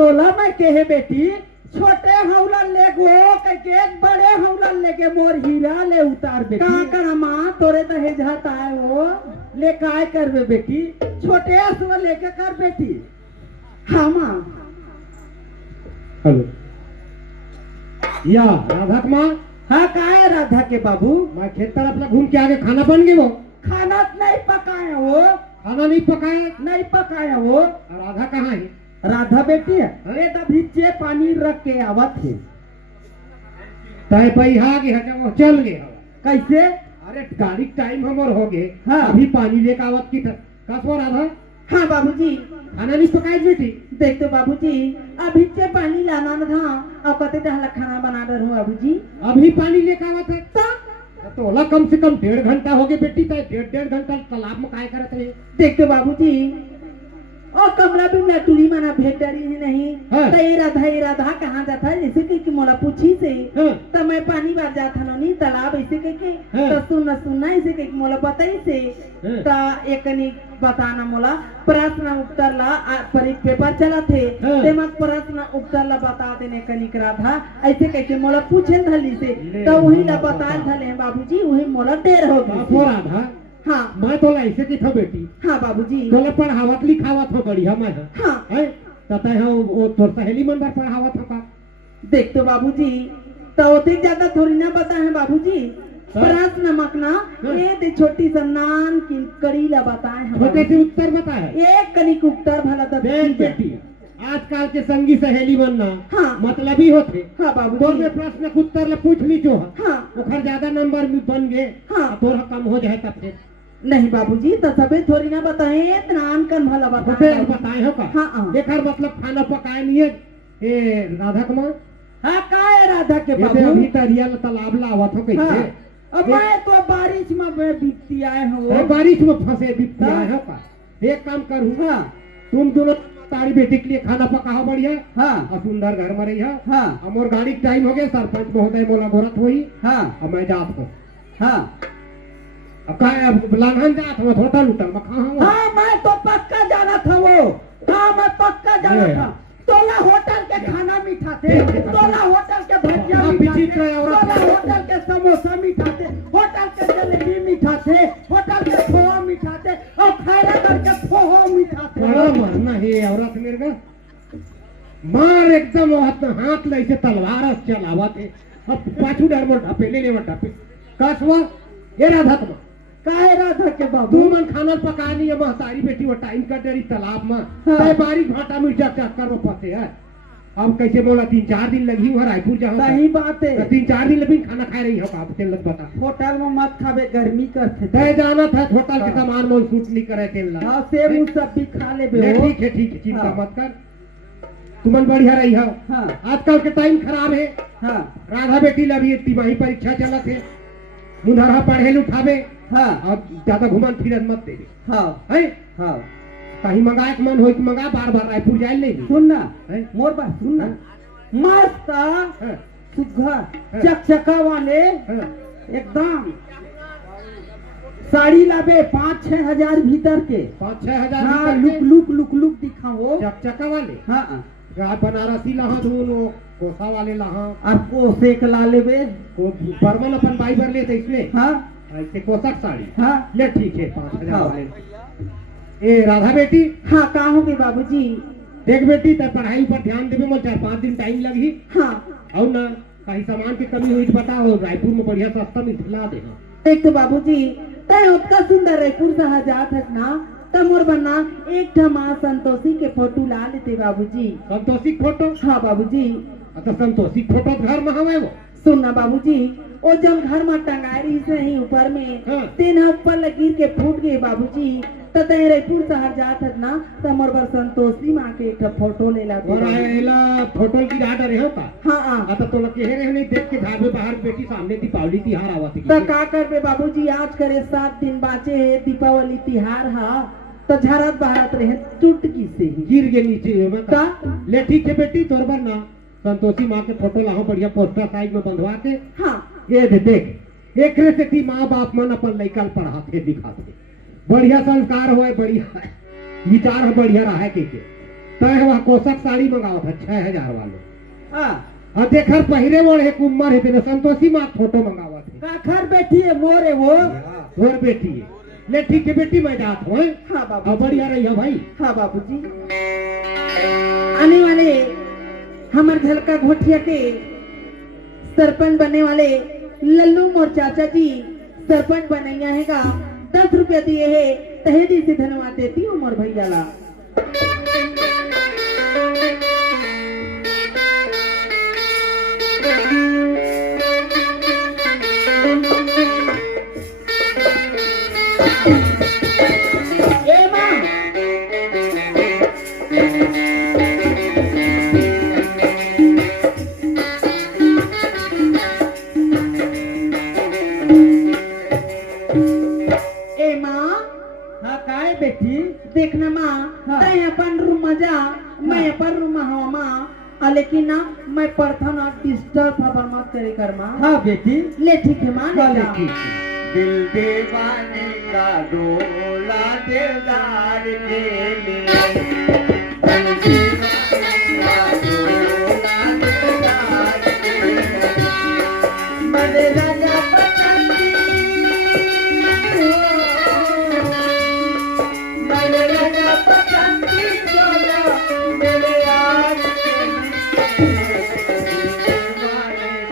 तोला मैं कहे बेटी छोटे हौला ले गो के बड़े हौला लेके मोर हीरा ले उतार बेटी का करा माँ तोरे तो हेजत आए हो ले काय करबे बेटी छोटे हसुआ लेके कर बेटी। हाँ माँ हेलो या राधा माँ। हाँ काय राधा के बाबू मैं खेत तरफ अपना घूम के आगे खाना बन गई वो खाना नहीं पकाए हो खाना नहीं पकाया नहीं पकाया हो। और राधा कहाँ है? राधा बेटी है अरे तभी चे पानी रख के आवत है तय पैहा के हटा वो चल गया कैसे अरे गाड़ी टाइम हमर हो गए हाँ। अभी पानी लेकर आवत की था कसो राधा हाँ बाबूजी खाना नहीं पकाई बेटी देख तो बाबूजी अभी से पानी लाना न था अब कहते थे खाना बना रहा हूँ बाबूजी अभी पानी लेकर आवत है तो ओला कम से कम 1.5 घंटा हो गए बेटी तय 1.5 घंटा तालाब में काय करत है। देख तो बाबूजी ओ कमला बिमला टुली मना भेट रही है नहीं हाँ। तो ये राधा कहाँ जाता है जैसे कि मोला पूछी से हाँ। तो मैं पानी बार जाता नहीं तालाब ऐसे कह हाँ। तो सुनना ऐसे कह मोला बताई से हाँ। तो एक बताना मोला प्रश्न उत्तर ला पेपर चला थे हाँ। ते मत प्रश्न उत्तर ला बता देने कनिक राधा ऐसे कह के मोला पूछे धली से तो वही ला बता धले बाबूजी वही मोला देर हो बापो गई। राधा हाँ मैं तो ऐसे की था बेटी हाँ बाबूजी तोला पढ़ावत लिखावत हो बढ़िया मैं हाँ है ततय हो वो तोर सहेली मन बार पढ़ावत हो का देख तो बाबूजी तो अधिक ज्यादा थोड़ी ना बता है बाबूजी प्रश्न मकना ये दे छोटी सन्नान की कड़ी ला बताए हम छोटे से उत्तर बता है एक कनिक उत्तर भला तो देख बेटी आजकल के संगी सहेली बनना हाँ। मतलब ही होते हाँ तोर बाबूजी में प्रश्न के उत्तर ले पूछ ली जो हाँ ओखर ज्यादा नंबर में बन गए हाँ। तोर कम हो जाए तब फिर नहीं बाबूजी तो सबे थोड़ी ना बताए इतना अनकन भला छोटे बताए बताए हो का हाँ, हाँ। एकर मतलब खाना पकाए नहीं है ए राधा कुमार हाँ काय राधा के ये तो बाबू अभी तरिया तालाब लावत हो कैसे हाँ। अब मैं तो बारिश में बीतती आए ए, हूँ बारिश में फंसे बिकती हाँ। आए हो का एक काम करूँ हाँ तुम दोनों तारी बेटी के लिए खाना पकाओ बढ़िया हाँ और सुंदर घर में रही हाँ हमोर गाड़ी के टाइम हो गए सरपंच महोदय मोला घोरत हुई हाँ और मैं जात हूँ हाँ अब काय अब लांघन जात हूँ होटल उठल में कहाँ हूँ हाँ मैं तो पक्का जाना था वो हाँ मैं पक्का जाना ये। था तोला होटल के खाना मीठा थे तोला होटल के भजिया हाँ, मीठा थे विचित्र औरत तोला है। होटल के समोसा मीठा थे होटल के जलेबी मीठा थे होटल के खोआ मीठा थे और खैरा करके फोहो मीठा बड़ा थे मरना है औरत मेरे का मार एकदम हाथ ले से तलवार चलावा थे अब पाछू डर में ढपेले ने ढपे कसवा ये राधा तुम काहे राधा के तू बाबू मन खाना पकानी है महतारी बेटी वो टाइम का डरी तालाब में हाँ। तय बारी घाटा मिर्चा चक्कर में फंसे है अब कैसे बोला 3-4 दिन लगी हुआ रायपुर जाओ सही बात है 3-4 दिन लगी खाना खा रही हो का तेल लग बता होटल में मत खावे गर्मी करते थे तय जाना था होटल के हाँ। सामान में सूट नहीं करे तेल लग हाँ सेब उब सब भी खा ले बे हो। ठीक है चिंता हाँ। मत कर तुमन बढ़िया रही हो हाँ आजकल के टाइम खराब है हाँ राधा बेटी लगी तिमाही परीक्षा चलत है मुंधरा पढ़े उठावे हाँ और ज्यादा घुमन फिरन मत देवे हाँ है हाँ कहीं मंगाए के मन हो कि मंगा बार बार रायपुर जाए नहीं सुनना है? मोर बात सुनना मस्त हाँ, सुघर चकचका वाले हाँ। एकदम साड़ी लाबे 5-6 हजार भीतर के 5-6 हजार हाँ भीतर लुक लुक दिखाओ के चकचका वाले हाँ बनारसी लहा धून कोसा वाले लहा आपको सेक ला लेबे को बर्मन अपन बाई भर लेते इसमें हाँ ऐसे कोसक साड़ी हाँ ले ठीक है 5,000 हाँ। वाले ए राधा बेटी हाँ कहा होगी बाबूजी देख बेटी तब पढ़ाई पर ध्यान देवे मोल 4-5 दिन टाइम लगी हाँ और ना कहीं सामान की कमी हुई तो बताओ रायपुर में बढ़िया सस्ता में दिला देना देख तो बाबूजी तय उतना सुंदर रायपुर से जात है ना तब मोर बना एक माँ संतोषी के फोटो ला लेते बाबूजी। संतोषी फोटो हाँ बाबूजी अच्छा संतोषी फोटो घर में हवे वो सुनना बाबूजी वो जब घर में टंगाई रही से ही ऊपर में हाँ। तेन ऊपर लगी के फूट गए बाबूजी तो तय रायपुर शहर जात है ना तो मोर बर संतोषी माँ के एक फोटो ले ला और आएला फोटो की डाट रहे हो का हाँ हाँ आता तो लगे रहे नहीं देख के घर में बाहर बेटी सामने दीपावली तिहार आवा थी तो का करबे बाबूजी आज करे 7 दिन बाचे है दीपावली तिहार हा तो झरत बहरत रहे चुटकी से ही गिर गए नीचे में का ले ठीक है बेटी तोर बर ना संतोषी माँ के फोटो लाओ बढ़िया पोस्टर साइज में बंधवा के हाँ ये देख एक से थी माँ बाप मन अपन लड़का पढ़ाते दिखाते बढ़िया संस्कार हो बढ़िया विचार हो बढ़िया रहा के तय वह कोसक साड़ी मंगावत है 6,000 वाले हाँ और देखर पहिरे मोड़ है कुमार है तेरे संतोषी माँ फोटो मंगावत है काखर बेटी है मोर है वो तोर बेटी है ले ठीक है बेटी मैं जात हूँ हाँ बाबू अब बढ़िया रही है भाई हाँ बाबूजी। आने वाले हमार घर का घोटिया के सरपंच बनने वाले लल्लू मोर चाचा जी सरपंच बनैया है का 10 रुपया दिए है तहे दी से धन्यवाद देती हूँ मोर भैया ला। ए माँ ए माँ हाँ काय बेटी देखना माँ हाँ। तय अपन रूम में जा मैं अपन रूम में हूँ माँ लेकिन ना मैं पढ़ता ना डिस्टर्ब खबर मत करे कर माँ। हाँ बेटी ले ठीक है माँ ले हाँ, ले जा। ठीक है। दिल दीवाने का डोला दिलदार के लिए